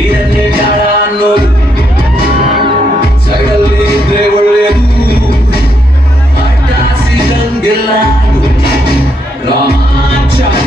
ಇದನ್ನೇ ಜಾಣ ಅನ್ನೋದು ಸೈಡಲ್ಲಿ ಇದ್ರೆ ಒಳ್ಳೆಯದು ಅಡ್ಡ ಸಿಗಂಗಿಲ್ಲ ರಾಮಾಚಾರಿ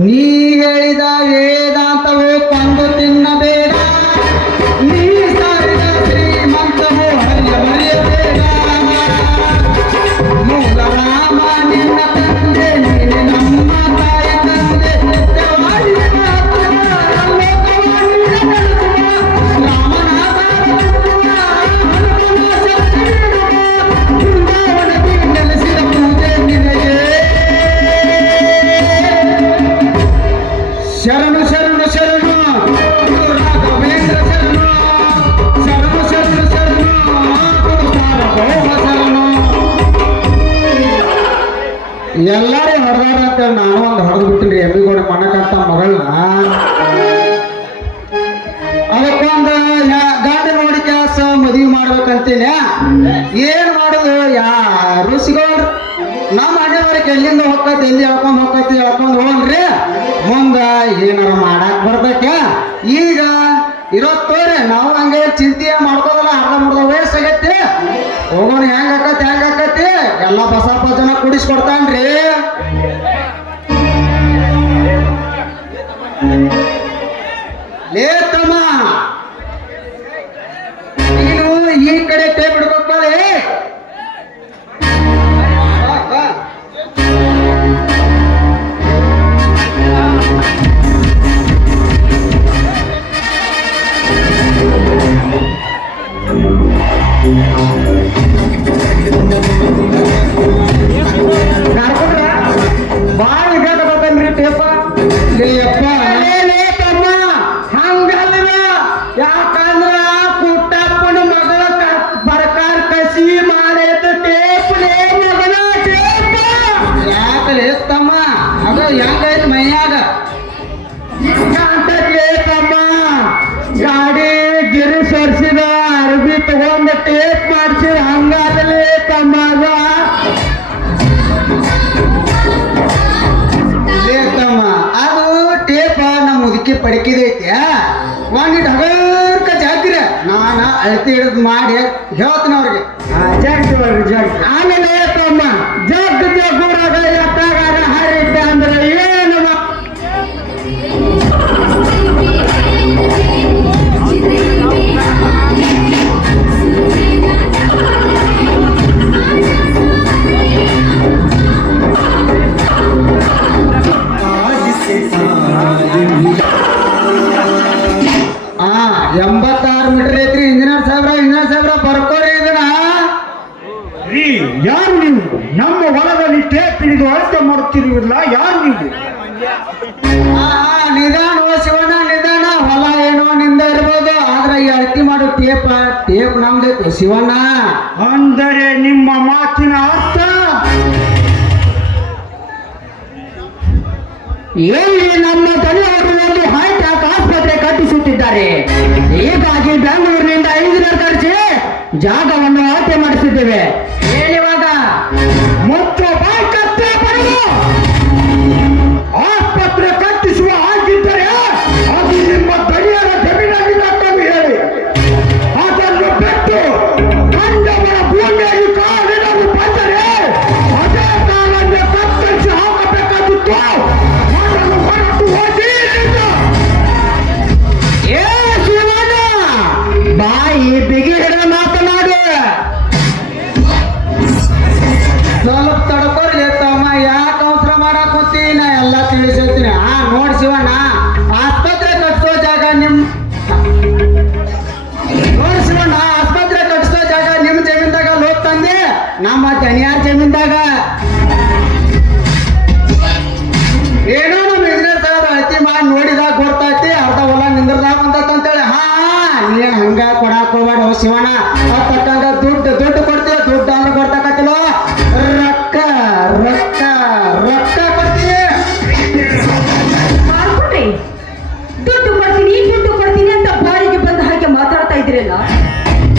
ನೀ ಹೇಳಿದ ವೇದಾಂತವು ಕೊಂದು ತಿನ್ನಬೇಡ, ನೀ ಸಾರಿದ ಶ್ರೀಮಂತವು ಹರಿಯ ಮರೆಯಬೇಡ. ಮೂಲ ರಾಮ ನಿನ್ನ ತಂದೆ, ನೀನೆ ನಮ್ಮ ತಾಯಿ ತಂದೆ. ನಿತ್ಯವಾಡಿದ ರಾಮನಾಥ ಹನುಮನ ಶಕ್ತಿ ಎಲ್ಲಾರೇ ಹೊಡೆದಾರ ಅಂತೇಳಿ ನಾನು ಒಂದು ಹೊಡೆದು ಬಿಟ್ಟಿನಿ ಎಮ್ಮಿಗೋಡಿ ಮಣ್ಣಕ್ಕಂತ ಮಗಳನ್ನ ಅದಕ್ಕೊಂದು ಗಂಡ ನೋಡಿ ಕೆಲಸ ಮದುವೆ ಮಾಡ್ಬೇಕಂತೀನಿ ಏನ್ ಮಾಡುದು ಯಾರು ಸಿಗೋಲ್ರಿ ನಮ್ಮ ಹಣೆವರೆಗೆ ಎಲ್ಲಿಂದ ಹೋಗ್ತೈತಿ ಎಲ್ಲಿ ಹೇಳ್ಕೊಂಡು ಹೋಗನ್ರಿ ಮುಂದ ಏನಾರ ಮಾಡಕ್ ಬರ್ಬೇಕ ಈಗ ಇರೋತ್ತೋರಿ ನಾವು ಹಂಗೆ ಚಿಂತೆ ಮಾಡ್ಕೋದಲ್ಲ ಅರ್ಧ ಮುರ್ಧ ವಯಸ್ಸಾಗೈತಿ ಹೋಗೋಣ ಹೆಂಗ್ ಆಕತಿ ಎಲ್ಲ ಬಸಪ್ಪ ಜನ ಕುಡಿಸ್ಕೊಡ್ತಾನ್ರಿ ಲೇ ತಮ್ಮ ನೀನು ಈ ಕಡೆ ಟೇಪ್ ಹಿಡ್ಕೊಳ್ತಾರೆ ಬಾಳ ಗೊತ್ತನ್ರಿ ಟೇಪ ತಮ್ಮ ಹಂಗಲ್ಲ ಯಾಕಂದ್ರ ಪುಟ್ಟಪ್ಪನ ಮಗಳ ಬರ್ಕಾರ ಕಸಿ ಮಾಡೈತ ಟೇಪ್ ಮಗನ ಟೇಪ ಯಾಕಲೇ ತಮ್ಮ ಅದು ಹೆಂಗೈತ್ ಮೈಯಾಗ ತಮ್ಮ ಗಾಡಿ ಗಿರಿ ಸರ್ಸಿದ ಅರ್ಬಿ ತಗೊಂಡ ಟೇಪ್ ಮಾಡ್ಸಿದ ಹಂಗಾದಲೇ ತಮ್ಮ ತಮ್ಮ ಅದು ಟೇಪ ನಮ್ಮ ಮುದುಕಿ ಪಡಕಿದೈತಿ ಒಂದಿಟ್ಟು ಹಗರ್ಕ ಜಾಗ್ರ ನಾನ ಅಳತಿ ಹಿಡಿದು ಮಾಡಿ ಹೇಳ್ತೀನಿ ಅವ್ರಿಗೆ ಆಮೇಲೆ ತಮ್ಮ ಜಗ್ಗೂರಾಗ ಎತ್ತಾಗಾರ ಹರಿದ್ದ ಅಂದ್ರೆ ಏನು ಆ 86 ಮೀಟರ್ ಐತ್ರಿ ಇಂಜಿನಿಯರ್ ಸಾಹೇಬ್ರ ಬರ್ಕೋರಿ ಇದನ್ನ ರೀ ಯಾರು ನೀವು ನಮ್ಮ ಹೊಲದಲ್ಲಿ ಟೇಪ್ ಹಿಡಿದು ಅಳತೆ ಮಾಡುತ್ತಿರುವುದಿಲ್ಲ ಯಾರು ನೀವು ನಿಧಾನ ಶಿವಣ್ಣ ನಿಧಾನ ಹೊಲ ಏನೋ ನಿಂದ ಇರ್ಬೋದು ಆದ್ರೆ ಈ ಅಳತಿ ಮಾಡೋ ಟೇಪ್ ನಮ್ದೈತು ಶಿವಣ್ಣ ಅಂದರೆ ನಿಮ್ಮ ಮಾತಿನ ಅರ್ಥ ಎಲ್ಲಿ ನಮ್ಮ ತಲೆಯವರು ಒಂದು ಹೈಟ್ಯಾಕ್ ಆಸ್ಪತ್ರೆ ಕಟ್ಟಿಸುತ್ತಿದ್ದಾರೆ ಹೀಗಾಗಿ ಬೆಂಗಳೂರಿನಿಂದ ಇಂಜಿನಿಯರ್ ಕರೆಸಿ ಜಾಗವನ್ನು ಅಳತೆ ಮಾಡಿಸಿದ್ದೇವೆ ಹೇಳಿವಾಗ ಮತ್ತು ಬಾಯ್ಕತ್ತೆ ಪಡೆದು ಆಸ್ಪತ್ರೆ ಕಟ್ಟಿಸುವ ಹಾಗಿದ್ದರೆ ಅದು ನಿಮ್ಮ ದಣಿಯರ ಜಮೀನಲ್ಲಿ ಕಟ್ಟಲು ಹೇಳಿ ಅದನ್ನು ಬಿಟ್ಟು ಕಂಡವರ ಭೂಮಿಯಲ್ಲಿ ಕಾಲಿಡಲು ಬಂದರೆ ಅದೇ ಕಾಲನ್ನು ಕತ್ತರಿಸಿ ಹಾಕಬೇಕಾಗಿತ್ತು ಅದನ್ನು ಹೊರಟು ಹೋಗಿ ಏ ಶಿವಣ್ಣ ಬಾಯಿ ಬಿಗಿ ಹಿಡಿದು ಮಾತನಾಡು ಸ್ವಲ್ಪ ತಡ್ಕೊರ್ಲಿ ತಮ್ಮ ಯಾಕೆ ಅವಸರ ಮಾಡಕ್ ಕೂತೀನಿ ನಾ ಎಲ್ಲ ತಿಳಿಸಿರ್ತೀನಿ ನೋಡ್ ಶಿವಣ್ಣ ಆಸ್ಪತ್ರೆ ಕಟ್ಸೋ ಜಾಗ ನೋಡ್ ಶಿವಣ್ಣ ಆಸ್ಪತ್ರೆ ಕಟ್ಸೋ ಜಾಗ ನಿಮ್ ಜಮೀನ್ದಾಗ ಲೋಕ್ ತಂದೆ ನಮ್ಮ ದನಿಯಾರ ಜಮೀನ್ದಾಗ ಏನೋ ನಮ್ಮ ಇಂಜಿನಿಯರ್ ಸಾಹೇಬ್ರ ಅಳತಿ ಮಾಡಿ ನೋಡಿದಾಗ ಗೊತ್ತೈತಿ ಅರ್ಧ ಹೊಲ ನಿಂದ್ರದಾಗ ಅಂತೇಳಿ ನೀನ್ ಹಂಗ ಕೊಡಾಕ್ ಹೋಗ್ಬೇಡ ಶಿವಣ್ಣ ತಕ್ಕಂಗ ದುಡ್ಡು ಕೊಡ್ತೀವಿ ದುಡ್ಡು ಅಂದ್ರೆ ಕೊಡ್ತಕ್ಕತ್ತಿಲ್ಲ ರೊಕ್ಕ ಕೊಡ್ತೀವಿ ಮಾಡ್ಕೊಡ್ರಿ ದುಡ್ಡು ಕೊಡ್ತೀನಿ ಅಂತ ಬಾರಿಗೆ ಬಂದ ಹಾಗೆ ಮಾತಾಡ್ತಾ ಇದ್ರಲ್ಲ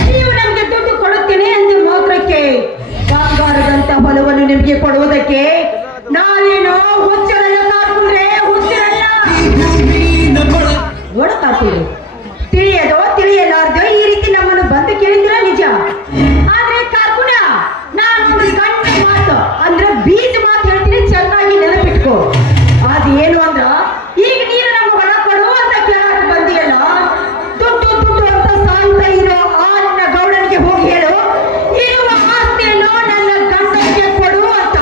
ನೀವು ನಮ್ಗೆ ದುಡ್ಡು ಕೊಡುತ್ತೇನೆ ಅಂದ ಮಾತ್ರಕ್ಕೆ ಬಂಗಾರದಂತ ಹೊಲವನ್ನು ನಿಮ್ಗೆ ಕೊಡುವುದಕ್ಕೆ ನಾವೇನೋ ಹುಚ್ಚರಲ್ಲ ಕಾರ್ಕೊಂಡ್ರೆ ಹುಚ್ಚರಲ್ಲ ನೋಡ ಕಾರ್ಕೊಂಡ್ರು ತಿಳಿಯದೋ ತಿಳಿಯಲಾರ್ದೋ ಈ ರೀತಿ ನಮ್ಮನ್ನು ಬಂದು ಕೇಳಿದ್ರ ನಿಜ ಆದ್ರೆ ಕಾರ್ಕುಣ ನಾನು ಗಂಡ ಮಾತು ಅಂದ್ರೆ ಬೀಜ ಮಾತು ಹೇಳ್ತೀನಿ ಚೆನ್ನಾಗಿ ನೆನಪಿಟ್ಕೋ ಅದೇನು ಅಂದ್ರ ಈಗ ನೀನು ನಮ್ಮ ಹೊಲ ಕೊಡು ಅಂತ ಕೇಳಕ್ ಬಂದಿಯಲ್ಲ ದುಡ್ಡು ಅಂತ ಸಾಯ್ತಾ ಇರೋ ಆ ನನ್ನ ಗೌಡನಿಗೆ ಹೋಗಿ ಹೇಳು ಇರುವ ಆಸ್ತಿಯನ್ನು ನನ್ನ ಗಂಡನಿಗೆ ಕೊಡು ಅಂತ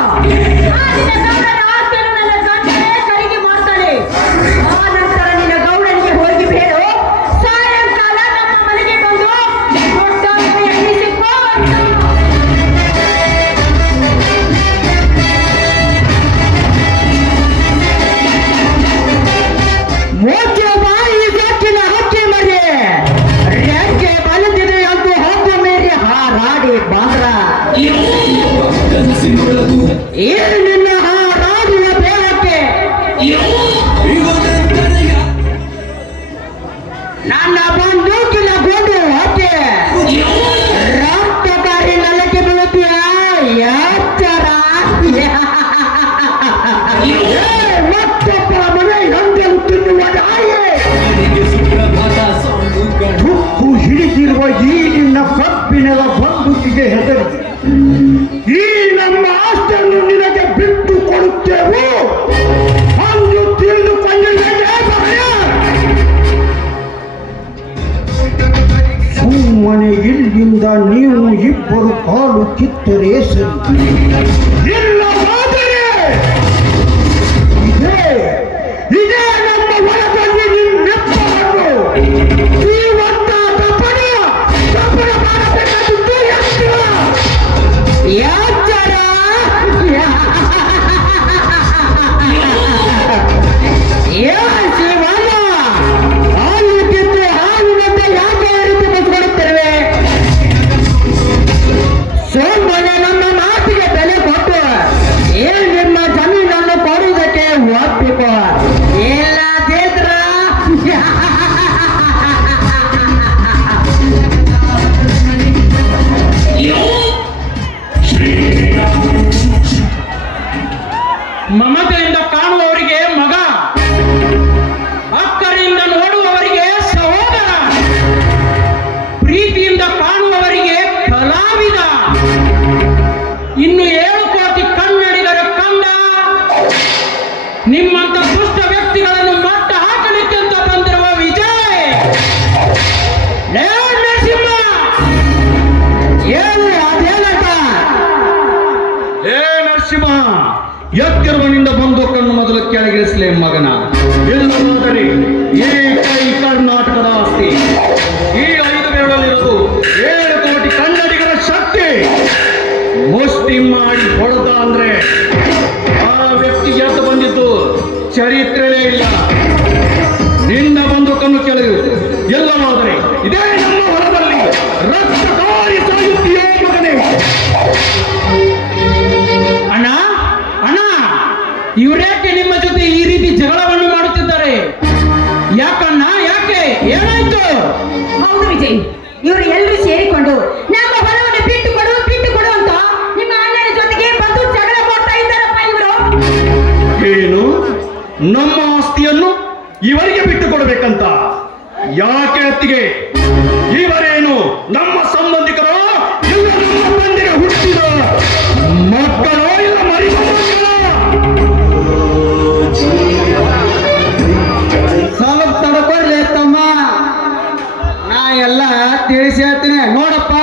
ಆ ನಿನ್ನ ಗೌಡನ ಆಸ್ತಿಯನ್ನು ನನ್ನ ಗಂಡನೇ ಖರೀದಿ ಮಾಡ್ತಾನೆ ಆ ನಂತರ ನಿನ್ನ ಗೌಡನಿಗೆ ಹೋಗಿ ಹೇಳು ಸಾಯಂಕಾಲ ನಮ್ಮ ಮನೆಗೆ ಬಂದು ದೊಡ್ಡ ಎಣ್ಣಿಸಿಕೋ ಅಂತ ಮೋಚ ಬಾಯಿ ಬೆಕ್ಕಿನ ಹಕ್ಕಿ ಮರಿ ರೆಕ್ಕೆ ಬಲದಿದೆ ಎಂದು ಹಕ್ಕು ಮೇರಿ ಹಾರಾಡಿ ಬಾಂದ್ರ ಕನಸಿನೊಳಗೂ ಏನು ನಿನ್ನ ಈಗ ನಂತರಯ ನನ್ನ ಬಂದೂಕಿನ ಗೋಡು ಹೊಟ್ಟೆ ರಕ್ತಕಾರಿ ನೆಲಕ್ಕೆ ಬೀಳುತ್ತೀಯ ಎಚ್ಚರ ಮತ್ತೊಬ್ಬರ ಮನೆ ಹಂಗಲು ತಿನ್ನುವ ನಾಯೇ ನಿನಗೆ ಸುಪ್ರಭಾತ ಸಾಂಗು ಕಣ ತುಕ್ಕು ಹಿಡಿದಿರುವ ಈ ನಿನ್ನ ಕಬ್ಬಿಣದ ಬಂದೂಕಿಗೆ ಹೆದರಿ ಈ ನಮ್ಮ ಆಸ್ತಿಯನ್ನು ನಿನಗೆ ಬಿಟ್ಟು ಕೊಡುತ್ತೇವೆ ಅಂದು ತಿಳಿದುಕೊಂಡಿದ್ದೇನೆ ಮಗನೇ. ಸುಮ್ಮನೆ ಇಲ್ಲಿಂದ ನೀವು ಇಬ್ಬರು ಕಾಲು ಕಿತ್ತರೆ ಸರಿ, ಇಲ್ಲವಾದರೆ ಇದೇ ನಮ್ಮ ಹೊಲದಲ್ಲಿ ನಿಮ್ಮೆಬ್ಬರನ್ನು ಜೀವಂತ ದಫನ ಮಾಡಬೇಕಾದದ್ದು ಎಚ್ಚರ. ಎಚ್ಚರ ಶಿವಣ್ಣ ಹಾಲು ಕಿತ್ತು ಹಾಲಿನಂತೆ ಯಾಕೆ ಈ ರೀತಿ ಬಸ್ಕೊಡುತ್ತಿರುವೆ? ಸೋಮನೆ ನನ್ನ ಮಾತಿಗೆ ಬೆಲೆ ಕೊಟ್ಟು ಈ ನಿಮ್ಮ ಜಮೀನನ್ನು ಕೊಡುವುದಕ್ಕೆ ಒಪ್ಪಿಕೋ, ಇಲ್ಲದಿದ್ರ ಮಮತೆಯಿಂದ ಕಾಣುವವರಿಗೆ ಮಗ, ಅಕ್ಕರಿಂದ ನೋಡುವವರಿಗೆ ಸಹೋದರ, ಪ್ರೀತಿಯಿಂದ ಕಾಣುವವರಿಗೆ ಕಲಾವಿದ, ಇನ್ನು 7 ಕೋಟಿ ಕನ್ನಡಿಗರ ಕಂದ, ನಿಮ್ಮಂತ ದುಷ್ಟ ವ್ಯಕ್ತಿಗಳನ್ನು ಮಟ್ಟ ಹಾಕಲಿಕ್ಕೆ ಅಂತ ಬಂದಿರುವ ವಿಜಯ್ ನರಸಿಂಹ. ಏನು ಅದೇನಟ? ಏ ನರಸಿಂಹ, ಎತ್ತಿರುವನಿಂದ ಬಂದೂಕನ್ನು ಮೊದಲು ಕೆಳಗಿಳಿಸಲೇ ಮಗನ, ಇಲ್ಲವಾದರೆ ಈ ಕೈ ಕರ್ನಾಟಕದ ಆಸ್ತಿ, ಈ 5 ಬೆರಳಲ್ಲಿರೋದು 7 ಕೋಟಿ ಕನ್ನಡಿಗರ ಶಕ್ತಿ. ಮುಷ್ಟಿ ಮಾಡಿ ಹೊಡೆದ ಅಂದ್ರೆ ಆ ವ್ಯಕ್ತಿ ಎದ್ದು ಬಂದಿದ್ದು ಚರಿತ್ರೆಯೇ ಇಲ್ಲ. ನಿನ್ನ ಬಂದೂಕನ್ನು ಕೆಳಗಿಳಿಸು, ಇಲ್ಲವಾದರೆ ಇದೇ ನಮ್ಮ ಹೊಲದಲ್ಲಿ ರಕ್ತಕಾರಿ ಸಾಯುತ್ತೀಯೋ ಮಗನೇ. ಅಣ್ಣ ಅಣ್ಣ, ಇವರೇಕೆ ನಿಮ್ಮ ಜೊತೆ ಈ ರೀತಿ ಜಗಳವನ್ನು ಮಾಡುತ್ತಿದ್ದಾರೆ? ಯಾಕಣ್ಣ, ಯಾಕೆ, ಏನಾಯ್ತು? ಹೌದು ವಿಜಯ್, ಇವರು ಎಲ್ಲರೂ ಸೇರಿಕೊಂಡು ನಮ್ಮ ಹೊಲವನ್ನು ಬಿಟ್ಟು ಕೊಡು ಅಂತ ನಿಮ್ಮ ಅಣ್ಣನ ಜೊತೆಗೆ ಬಂದು ಜಗಳ ಮಾಡ್ತಾ ಇದ್ದಾರಪ್ಪ ಇವರು. ಏನು, ನಮ್ಮ ಆಸ್ತಿಯನ್ನು ಇವರಿಗೆ ಬಿಟ್ಟು ಕೊಡಬೇಕಂತ? ಯಾಕೆ ಅತ್ತಿಗೆ? ಇವರೇನು ನಮ್ಮ ಸಂಬಂಧಿಕರು? ಇಲ್ಲ ನಮ್ಮ ತಂದೆಗೆ ಹುಟ್ಟಿದ ಮಕ್ಕಳು? ಇಲ್ಲ ಮರಿ ಮೊಮ್ಮಕ್ಕಳು? ಸ್ವಲ್ಪ ತಡ್ಕೊಳ್ರಿ ತಮ್ಮ, ನಾ ಎಲ್ಲ ತಿಳಿಸಿ ಹೇಳ್ತೀನಿ. ನೋಡಪ್ಪ,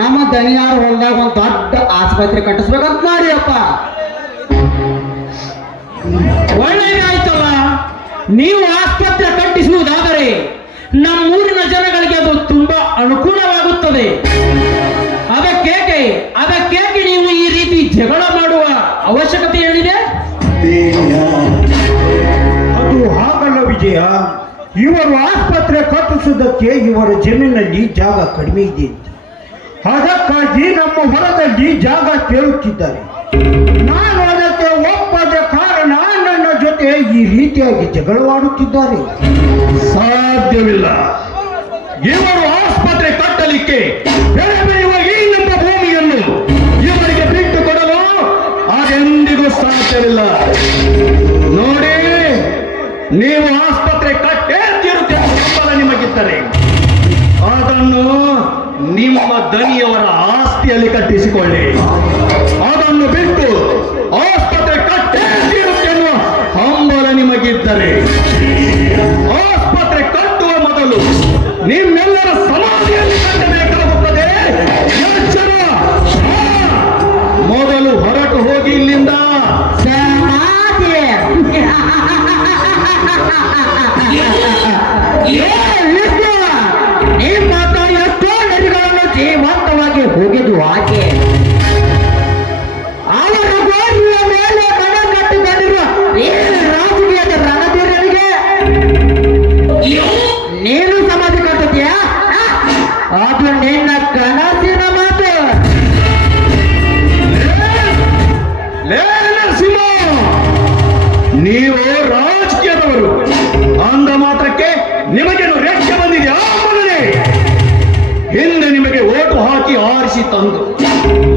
ನಮ್ಮ ದನಿಯಾರ ಹೊಲದಾಗ ಒಂದು ದೊಡ್ಡ ಆಸ್ಪತ್ರೆ ಕಟ್ಟಿಸ್ಬೇಕಂತ ಮಾಡಿಯಪ್ಪ. ಒಳ್ಳೆಯದಾಯ್ತಲ್ಲ, ನೀವು ಆಸ್ಪತ್ರೆ ಕಟ್ಟಿಸುವುದಾದರೆ ನಮ್ಮೂರಿನ ಜನಗಳಿಗೆ ಅದು ತುಂಬಾ ಅನುಕೂಲವಾಗುತ್ತದೆ. ಅದಕ್ಕೇಕೆ ನೀವು ಈ ರೀತಿ ಜಗಳ ಮಾಡುವ ಅವಶ್ಯಕತೆ ಏನಿದೆ? ಅದು ಹಾಗಲ್ಲ ವಿಜಯ, ಇವರು ಆಸ್ಪತ್ರೆ ಕಟ್ಟಿಸುವುದಕ್ಕೆ ಇವರ ಜಮೀನಲ್ಲಿ ಜಾಗ ಕಡಿಮೆ ಇದೆ, ಅದಕ್ಕಾಗಿ ನಮ್ಮ ಹೊಲದಲ್ಲಿ ಜಾಗ ಕೇಳುತ್ತಿದ್ದಾರೆ. ನಾನು ಅದಕ್ಕೆ ಒಪ್ಪದ ಕಾರಣ ನನ್ನ ಜೊತೆ ಈ ರೀತಿಯಾಗಿ ಜಗಳವಾಡುತ್ತಿದ್ದಾರೆ. ಸಾಧ್ಯವಿಲ್ಲ. ಇವರು ಆಸ್ಪತ್ರೆ ಕಟ್ಟಲಿಕ್ಕೆ ಬೆಳೆ ಬೆಳೆಯುವ ಈ ನಮ್ಮ ಭೂಮಿಯನ್ನು ಇವರಿಗೆ ಬಿಟ್ಟು ಕೊಡಲು ಅದೆಂದಿಗೂ ಸಾಧ್ಯವಿಲ್ಲ. ನೋಡಿ, ನೀವು ಆಸ್ಪತ್ರೆ ಕಟ್ಟೇ ತೀರುತ್ತೇವೆ ಬೆಂಬಲ ನಿಮಗಿದ್ದರೆ ಅದನ್ನು ನಿಮ್ಮ ದನಿಯವರ ಆಸ್ತಿಯಲ್ಲಿ ಕಟ್ಟಿಸಿಕೊಳ್ಳಿ. ಅದನ್ನು ಬಿಟ್ಟು ಆಸ್ಪತ್ರೆ ಕಟ್ಟೇ ತೀರುತ್ತೆ ಅನ್ನುವ ಹಂಬಲ ನಿಮಗಿದ್ದರೆ ಆಸ್ಪತ್ರೆ ಕಟ್ಟುವ ಮೊದಲು ನಿಮ್ಮೆಲ್ಲರ ಸಮಾಧಿಯಲ್ಲಿ ಕಟ್ಟಬೇಕಾಗುತ್ತದೆ. ಎಚ್ಚರ! ಮೊದಲು ಹೊರಟು ಹೋಗಿ ಇಲ್ಲಿಂದ. ಸಮಾಧಿ. ನಿಮ್ಮ ಎಷ್ಟೋ ನದಿಗಳನ್ನು ಜೀವಂತವಾಗಿ ಹೋಗಿದ್ದು ಆಕೆ. ಅವರ ಗೋರಿಯ ಮೇಲೆ ಮನೆ ಕಟ್ಟಿಕೊಂಡಿರುವ ಈ ರಾಜಕೀಯದ ರಣಧೀರನಿಗೆ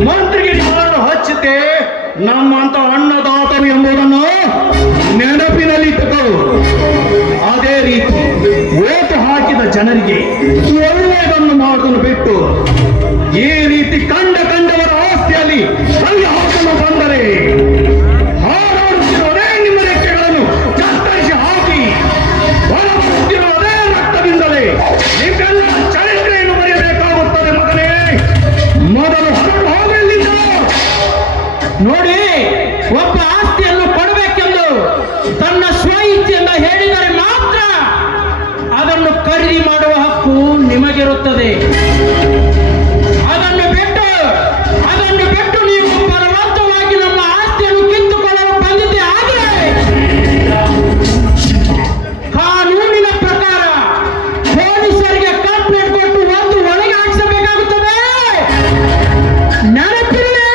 ಮಂತ್ರಿಗಿರಿಗಳನ್ನು ಹಚ್ಚುತ್ತೆ ನಮ್ಮಂತ ಅನ್ನದಾತರು ಎಂಬುದನ್ನು ನೆನಪಿನಲ್ಲಿಟ್ಟುಕೋ. ಅದೇ ರೀತಿ ಓಟು ಹಾಕಿದ ಜನರಿಗೆ ಒಳ್ಳೆಯದನ್ನು ಮಾಡುವುದನ್ನು ಬಿಟ್ಟು ಈ ರೀತಿ ಕಂಡವರ ಆಸ್ತಿಯಲ್ಲಿ ಕೈ ಹಾಕಲು ಬಂದರೆ ಹಾರಾಡುತ್ತಿರುವುದೇ ನಿಮ್ಮ ರೆಕ್ಕೆಗಳನ್ನು ಕತ್ತರಿಸಿ ಹಾಕಿ ಹೊರಬರುತ್ತಿರುವುದೇ ರಕ್ತದಿಂದಲೇ ನಿಮ್ಮೆಲ್ಲ ಚರಿತ್ರೆಯನ್ನು ಬರೆಯಬೇಕಾಗುತ್ತದೆ ಮಗನೇ. ಮೊದಲು ಹೊರಟು ಹೋಗಲಿಲ್ಲ. ನೋಡಿ, ಒಬ್ಬ ಆಸ್ತಿಯನ್ನು ಕೊಡಬೇಕೆಂದು ತನ್ನ ಸ್ವ ಇಚ್ಛೆಯಿಂದ ಹೇಳಿದರೆ ಮಾತ್ರ ಅದನ್ನು ಖರೀದಿ ಮಾಡುವ ಹಕ್ಕು ನಿಮಗಿರುತ್ತದೆ. ಅದನ್ನು ಬಿಟ್ಟು ನೀವು ಬಲವಂತವಾಗಿ ನಮ್ಮ ಆಸ್ತಿಯನ್ನು ಕಿತ್ತುಕೊಳ್ಳಲು ಬಂದಿದ್ದೆ ಆದರೆ ಕಾನೂನಿನ ಪ್ರಕಾರ ಪೊಲೀಸರಿಗೆ ಕಂಪ್ಲೇಂಟ್ ಕೊಟ್ಟು ಒಂದು ಒಳಗೆ ಹಾಕಿಸಬೇಕಾಗುತ್ತದೆ. ನೆನಪಿರಲಿ.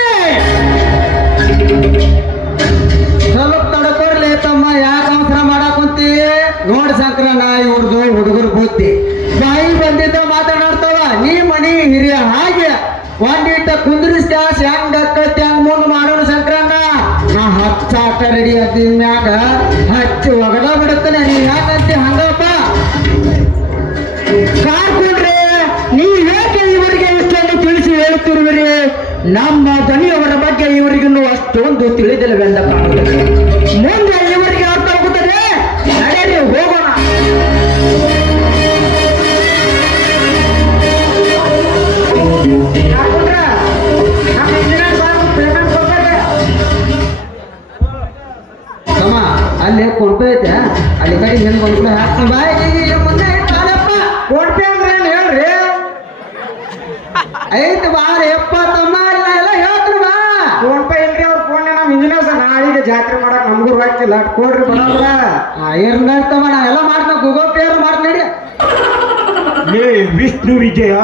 ಸ್ವಲ್ಪ ತಡ್ಕೊರ್ಲಿ ತಮ್ಮ, ಯಾಕೆ ಅವಸರ ಮಾಡಕ್ ಕುಂತಿ? ನೋಡ್ ಸಂಕ್ರಣ್ಣ, ಇವ್ರದು ಹುಡುಗರು ಬುದ್ಧಿ ಬಾಯಿ ಬಂದಿದ್ದ ಮಾತಾಡ್ತಾವ. ನೀ ಮನಿ ಹಿರಿಯ ಹಾಗೆ ಒಂದಿಟ್ಟ ಕುಂದ್ರಿಸ್ತಾಸ್ ಹೆಂಗ್ ಅಕ್ಕತಿ ಹಂಗ್ ಮುಂದ್ ಮಾಡೋಣ ಸಂಕ್ರಣ್ಣ. ನಾ ಹಚ್ಚಾಕ ರೆಡಿ ಅದಿನ ಮ್ಯಾಗ ಹಚ್ಚಿ ಒಗದ ಬಿಡುತ್ತಾನೆ. ನೀ ಯಾಕಂತಿ ಹಂಗಪ್ಪ ಕಾರ್ಕೊಂಡ್ರೆ ನೀವು ಹೇಗೆ ಇವರಿಗೆ ಇಷ್ಟೊಂದು ತಿಳಿಸಿ ಹೇಳುತ್ತಿರುವಿರಿ? ನಮ್ಮ ದನಿಯವರ ಬಗ್ಗೆ ಇವರಿಗಿನ್ನೂ ಅಷ್ಟೊಂದು ತಿಳಿದಿಲ್ಲವೆಂದ ಕಾಣುತ್ತದೆ. ಮುಂದೆ ಇವರಿಗೆ ಅರ್ಥ ಆಗುತ್ತದೆ. ನಡೆಯಲಿ, ಹೋಗೋಣ. ತಮ್ಮ, ಅಲ್ಲಿ ಫೋನ್ ಪೇ ಐತೆ, ಅಲ್ಲಿ ಕಡೆ ಹಿಂದೆ ಬಂದ್ಬಿಡ ಹಾಕ್ತೀನಿ. ಬಾಯಿ ಮುಂದೆ ಕಾಲಪ್ಪ. ಫೋನ್ ಪೇ ಅಂದ್ರೆ ಏನು ಹೇಳ್ರಿ? ಐತೆ ಬಾರಿ ಎಪ್ಪ ತಮ್ಮ, ಇಲ್ಲ ಎಲ್ಲ ಹೇಳ್ತೀನಿ ಬಾ. ಫೋನ್ ಪೇ ಇಲ್ರಿ ಅವ್ರ ಫೋನ್. ನಮ್ಮ ಇಂಜಿನಿಯರ್ಸ್ ನಾಳೆಗೆ ಜಾತ್ರೆ ಮಾಡಕ್ ನಮಗೂ ಹಾಕಿಲ್ಲ ಕೊಡ್ರಿ ಬರೋದ್ರ. ಇರ್ತಾವ, ನಾ ಎಲ್ಲ ಮಾಡ್ತಾ ಗೂಗಲ್ ಪೇ ಮಾಡ್ತೀನಿ. ವಿಷ್ಣು ವಿಜಯ